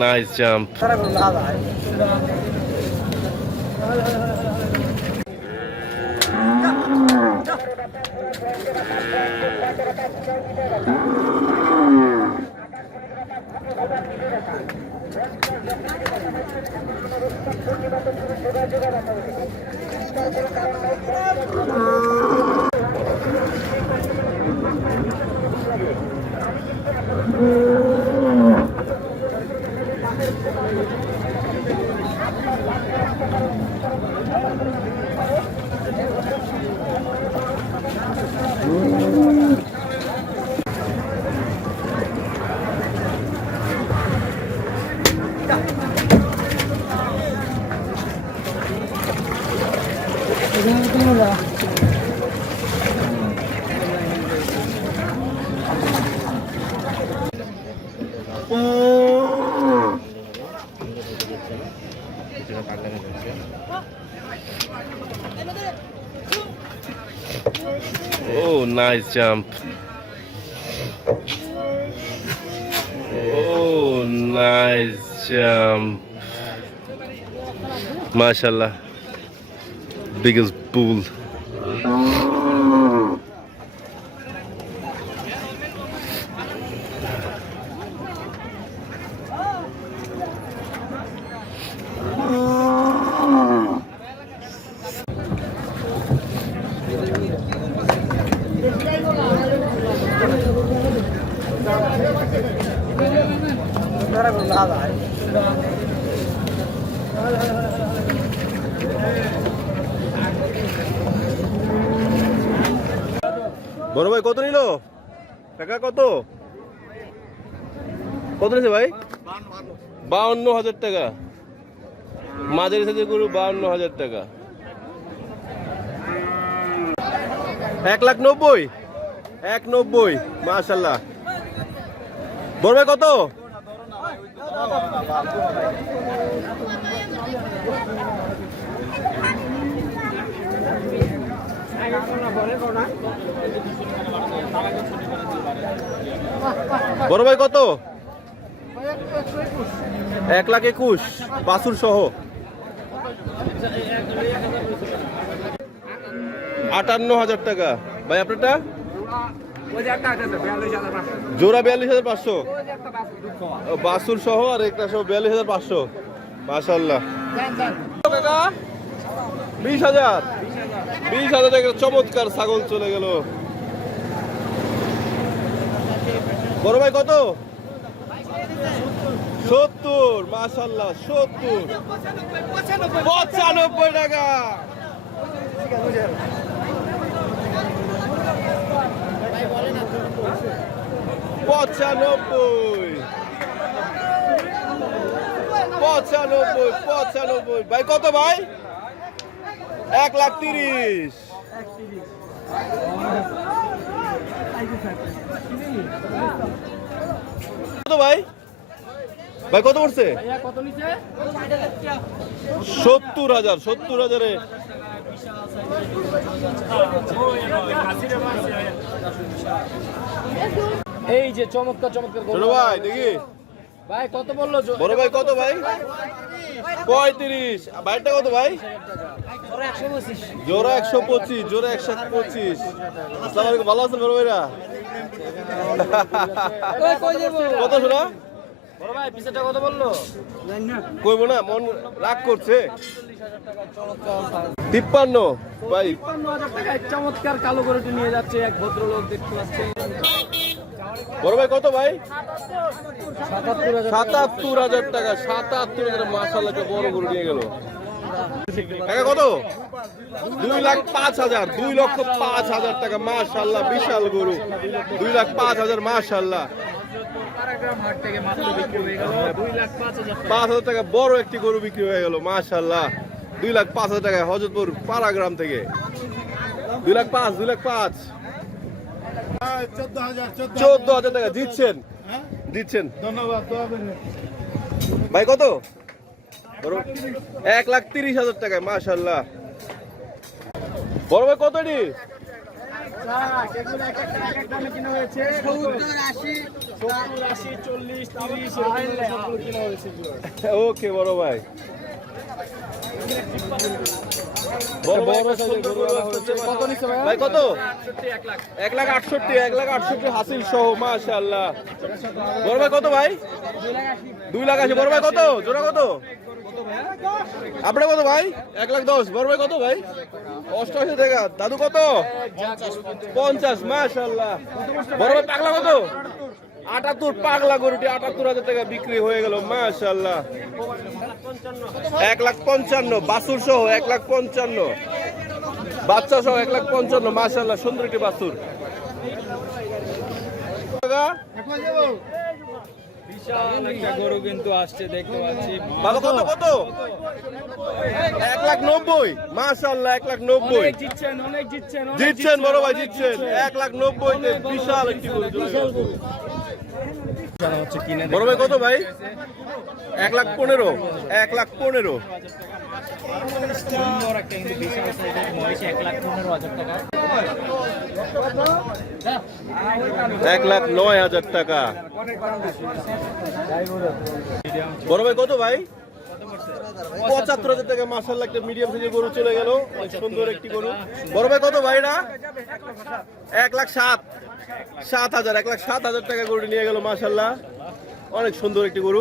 Nice jump. Oh, nice jump. Oh, nice jump. MashaAllah. Biggest bull. বড় ভাই কত নিল টাকা? কত কত নিছে ভাই? 52,000 টাকা। মাঝারি সাইজের গরু 52,000 টাকা। 1,90,000। 1,90,000 মাশাআল্লাহ। বড় ভাই কত? বড় ভাই কত? 1,21,000 বাছুর সহ। 58,000 টাকা। ভাই আপনারটা? জোড়া 42,500 বাছুর সহ, আর একটা সহ 42,500। মাশাআল্লাহ। টাকা 20,000। 20,000 টাকা চমৎকার ছাগল চলে গেল। বড় ভাই কত? 70। মাশাআল্লাহ 70। 95 টাকা। 95। ভাই কত ভাই? 1,30,000। কত ভাই? ভাই কত পড়ছে? 70,000। 70,000-এ এই যে চমৎকার চমৎকার ছোট ভাই দেখি ভাই কত বললো? বড় ভাই কত ভাই? 35। ভাইটা কত ভাই? জোড়া 125। জোড়া 125। আসসালামু আলাইকুম, ভালো আছেন বড় ভাইরা? কত শোনা? বড় ভাই পিছেটা কত বললো? কইবো না, মন রাগ করছে। 53 ভাই। 53,000 টাকায় চমৎকার কালো গরুটি নিয়ে যাচ্ছে এক ভদ্রলোক, দেখতে পাচ্ছেন। বড় ভাই কত ভাই? 77,000 টাকা। 77,000। মাশাআল্লাহ, বড় গরু নিয়ে গেল। টাকা কত? 2,05,000। 2,05,000 টাকা। মাশাআল্লাহ, বিশাল গরু। 2,05,000। মাশাআল্লাহ, 5,000 টাকা বড় একটি গরু বিক্রি হয়ে গেল। মাশাআল্লাহ, 2,05,000 টাকা হযরতপুর পাড়াগ্রাম থেকে। 2,05,000। 2,05,000। 14,000 টাকা দিচ্ছেন। দিচ্ছেন, ধন্যবাদ। ভাই কত? 1,30,000 টাকায়। মাশাআল্লাহ। বড় ভাই কত? 70, 80, 40, 30 এরকম সবগুলো কিনা হয়েছে ওকে বড় ভাই। বড় ভাই একটা সুন্দর গরু আসতেছে। কত নিচ্ছে ভাই? ভাই কত? 1 লাখ 1,68,000 হাসিল সহ মাশাআল্লাহ। বড় ভাই কত ভাই? 2,80,000। বড় ভাই কত? জোড়া কত? আপনার কত ভাই? 1,10,000। বড় ভাই কত ভাই? 88 টাকা। দাদু কত? 50 মাশাআল্লাহ। বড় ভাই পাগলা কত? 78। পাগলা গরুটি 78,000 টাকা বিক্রি হয়ে গেল মাশাআল্লাহ। 1,55,000 বাছুর সহ 1,55,000 বাচ্চা সহ 1,55,000 মাশাআল্লাহ। সুন্দর একটি বাছুর। বিশাল একটা গরু কিন্তু আসছে দেখতে পাচ্ছি। বাবা কত কত? 1,90,000 মাশাআল্লাহ। 1,90,000 অনেক জিতছেন, অনেক জিতছেন, অনেক জিতছেন বড় ভাই, অনেক জিতছেন। 1,90,000 তে বিশাল একটি গরু চলে গেল। জানা হচ্ছে কিনে বড় ভাই কত ভাই? 1,15,000 1,15,000 সুন্দর একটা কিন্তু বিশাল সাইজের মহিষ 1,15,000 টাকা। 1,09,000 টাকা। বড় ভাই কত ভাই? 75,000 টাকা মাশাআল্লাহ। একটা মিডিয়াম সাইজের গরু চলে গেল। সুন্দর একটি গরু। বড় ভাই কত ভাই এটা? 1,07,000 1,07,000 টাকা গরু নিয়ে গেল মাশাআল্লাহ। অনেক সুন্দর একটি গরু।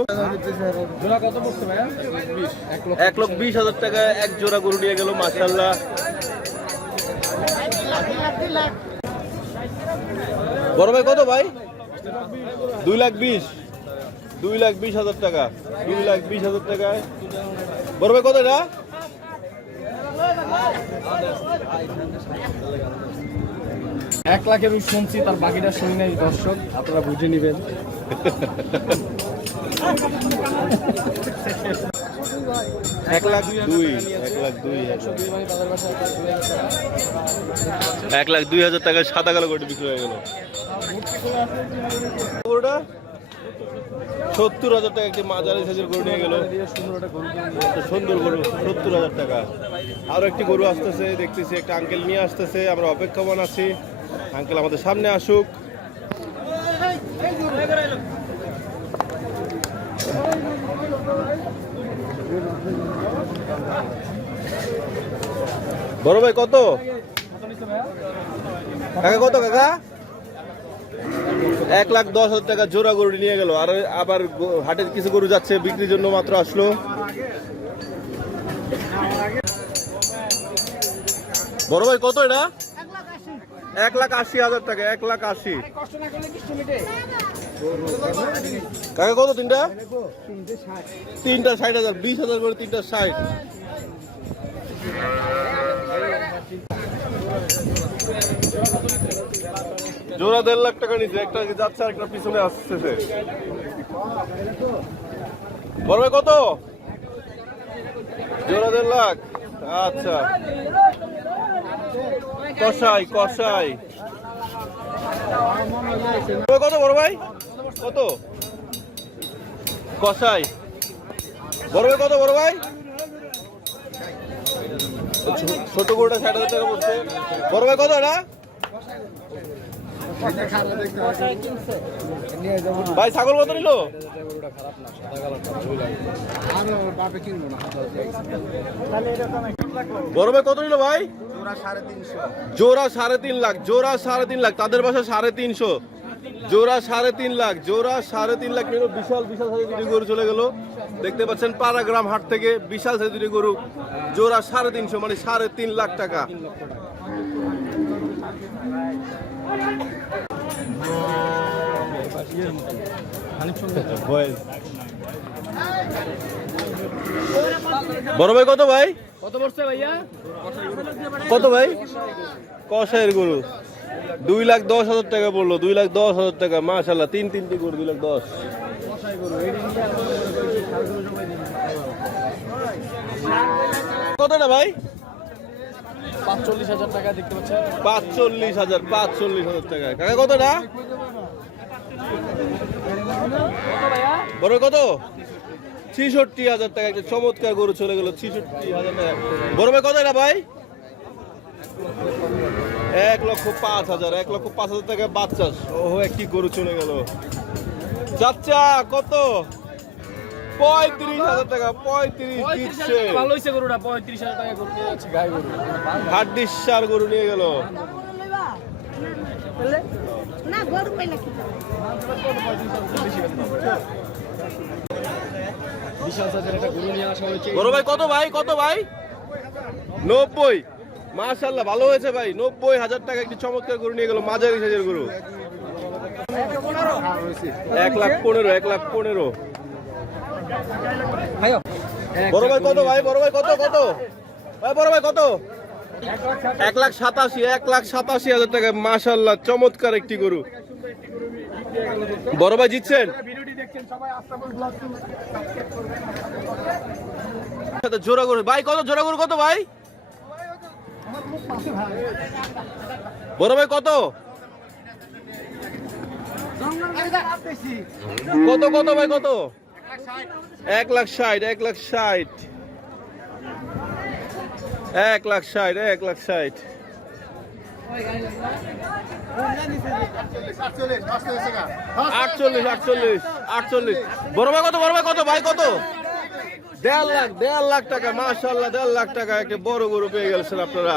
জোড়া কত পড়ছে ভাইয়া? 1,20,000 টাকা এক জোড়া গরু নিয়ে গেল মাশাআল্লাহ। বড় ভাই কত ভাই? 2,20,000 2,20,000 টাকা। 2,20,000 টাকায়। বড় ভাই কত এটা? 1 লাখের শুনছি, তার বাকিটা শুনি নাই দর্শক, আপনারা বুঝে নেবেন। 1,02,000 1,02,000 টাকায় সাদা কালো গরু বিক্রি হয়ে গেল। গরুটা 70,000 টাকা একটি মাঝারি সাইজের গরু নিয়ে গেল। সুন্দর গরু 70,000 টাকা। আরো একটি গরু আসতেছে দেখতেছি, একটা আঙ্কেল নিয়ে আসতেছে। আমরা অপেক্ষমান আছি আঙ্কেল আমাদের সামনে আসুক। বড় ভাই কত? কাকা কত কাকা? 1,10,000 টাকা জোড়া গরু নিয়ে গেল। আর আবার হাটের কিছু গরু যাচ্ছে বিক্রির জন্য, মাত্র আসলো। বড় ভাই কত এটা? 1,80,000 টাকা। 1,80,000 কাকা কত? তিনটা 60,000 20,000 করে। 3টা 60। জোড়া 1.5 লাখ টাকা নিচ্ছে। একটা যাচ্ছে আর একটা পিছনে আসতেছে। বড় ভাই কত? জোড়া 1.5 লাখ। আচ্ছা কষাই কষাই। কত বড় ভাই? কত কষাই? বড় ভাই কত? বড় ভাই ছোট গরুটা 60,000 টাকা পড়ছে। বড় ভাই কত এটা? ভাই ছাগল কত নিল? বড় ভাই কত নিল ভাই? জোড়া 3.5 লাখ। জোড়া 3.5 লাখ। তাদের বাসা 350। জোড়া 3.5 লাখ। জোড়া 3.5 লাখ নিল। বিশাল বিশাল সাইজের দুটি গরু চলে গেল। দেখতে পাচ্ছেন পাড়াগ্রাম হাট থেকে বিশাল সাইজের দুটি গরু। জোড়া 350 মানে 3.5 লাখ টাকা। বড় ভাই কত ভাই? কত পড়ছে ভাইয়া? কত ভাই? কষাইয়ের গরু 2,10,000 টাকা পড়লো। 2,10,000 টাকা মাশাআল্লাহ। তিনটি গরু 2,10,000। কত না ভাই? 45,000 টাকা দেখতে পাচ্ছেন। 45,000 টাকা। কাকা কত না? বড় কত? 66,000 টাকা। একটা চমৎকার গরু চলে গেল। 66,000 টাকা। বড় ভাই কত এটা ভাই? 1,05,000 1,05,000 টাকা বাচ্চা। ওহো একটি গরু চলে গেল। চাচা কত? 35,000 টাকা। 35 জিতছে। ভালো হয়েছে গরুটা, 35,000 টাকা গরু নিয়ে যাচ্ছে, গাই গরু। হাড্ডির সার গরু নিয়ে গেল। না গরু পাইলে কি বিশাল সাইজের একটা গরু নিয়ে আসা হয়েছে। বড় ভাই কত ভাই? কত ভাই? 90। মাশাআল্লাহ ভালো হয়েছে ভাই। 90,000 টাকা একটি চমৎকার গরু নিয়ে গেল, মাঝারি সাইজের গরু। 1,15,000, 1,15,000। বড় ভাই কত ভাই? বড় ভাই কত? কত ভাই? বড় ভাই কত? 1,87,000, 1,87,000 টাকা। মাশাআল্লাহ চমৎকার একটি গরু। বড় ভাই জিতছেন। জোড়া গরু ভাই কত? জোড়া গরু কত ভাই? বড় ভাই কত? কত কত ভাই কত? 1,60,000, 1,60,000, 1,60,000, 1,60,000। 48,48,48। বড় ভাই কত? বড় ভাই কত ভাই? কত? 1.5 লাখ, 1.5 লাখ টাকা। মাশাআল্লাহ 1.5 লাখ টাকা একটা বড় গরু পেয়ে গেছেন আপনারা।